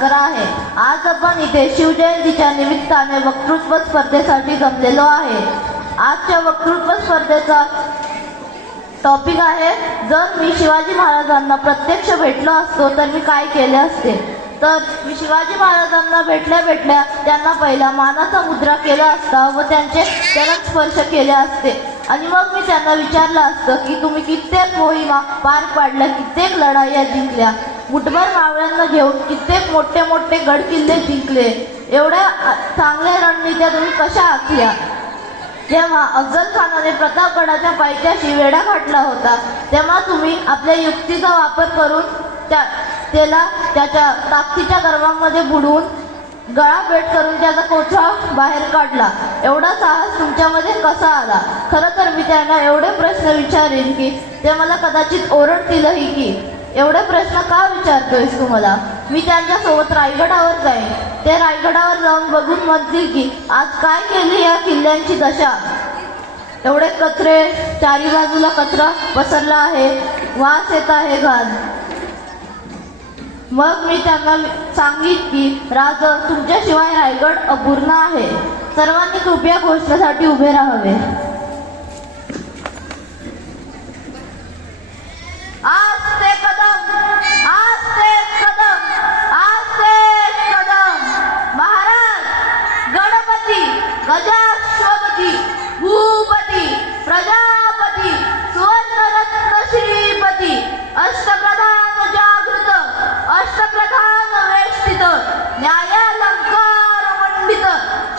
भास्कर आहे. आज आपण इथे शिवजयंतीच्या निमित्ताने वक्तृत्व स्पर्धेसाठी जमलेलो आहे. आजच्या वक्तृत्व स्पर्धेचा टॉपिक आहे, जर मी शिवाजी महाराजांना प्रत्यक्ष भेटलो असतो तर मी काय केले असते. तर मी शिवाजी महाराजांना भेटल्या त्यांना पहिला मानाचा मुद्रा केला असता व त्यांचे चरण स्पर्श केले असते आणि मग मी त्यांना विचारलं असतं की तुम्ही कित्येक मोहिमा पार पाडल्या, कित्येक लढाया जिंकल्या, मुठभर मावळ्यांना घेऊन कित्येक मोठे मोठे गड किल्ले जिंकले, एवढ्या चांगल्या रणनीत्या तुम्ही कशा आखल्या. जेव्हा अफजल खानाने प्रतापगडाच्या पायथ्याशी वेढा घातला होता तेव्हा तुम्ही आपल्या युक्तीचा वापर करून त्याला त्याच्या ताकदीच्या गर्भामध्ये बुडवून गळाभेट करून त्याचा कोठा बाहेर काढला. एवढा साहस तुमच्यामध्ये कसा आला. खरं तर मी त्यांना एवढे प्रश्न विचारेन की ते मला कदाचित ओरडतीलही की एवढे प्रश्न का विचारतोयस तू मला. मी त्यांच्यासोबत रायगडावर जाईन. ते रायगडावर जाऊन बघून म्हणतील की आज काय केली या किल्ल्यांची दशा. एवढे कचरे, चारी बाजूला कचरा पसरला आहे, वास येत आहे घाण. मग मी त्यांना सांगितले की राज, तुमच्याशिवाय रायगड अपूर्ण आहे. सर्वांनी कृपया घोषणेसाठी उभे राहावे. आस्ते कदम, आस्ते कदम, आस्ते कदम. महाराज, गणपती, गजाश्वपती, भूपती, प्रजापती, सुवर्णरत्न श्रीपती, अष्टप्रधान जागृत, अष्टप्रधान वेष्टित, न्यायालंकार मंडित,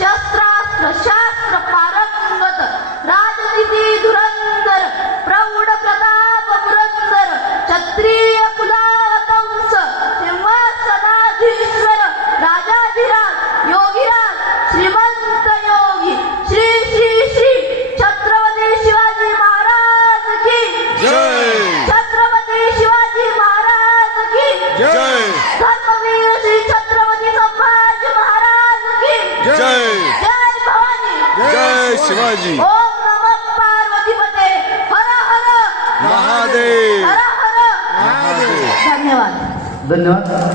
शस्त्रास्त्र शास्त्र पारंगत, राजनीती धुरंधर, प्रौढ प्रताप पुरंदर, क्षत्रिय कुलावतंस, सिंहासनाधीश्वर, राजाधिराज, योगीराज, श्रीमंत योगी, श्री श्री श्री छत्रपती शिवाजी महाराज की जय. छत्रपती शिवाजी महाराज की जय. धर्मवीर श्री छत्रपती संभाजी महाराज की जय. जय भवानी, जय शिवाजी. ओम नमः पार्वतीपते. हर हर महादेव. हर हर महादेव. धन्यवाद. धन्यवाद.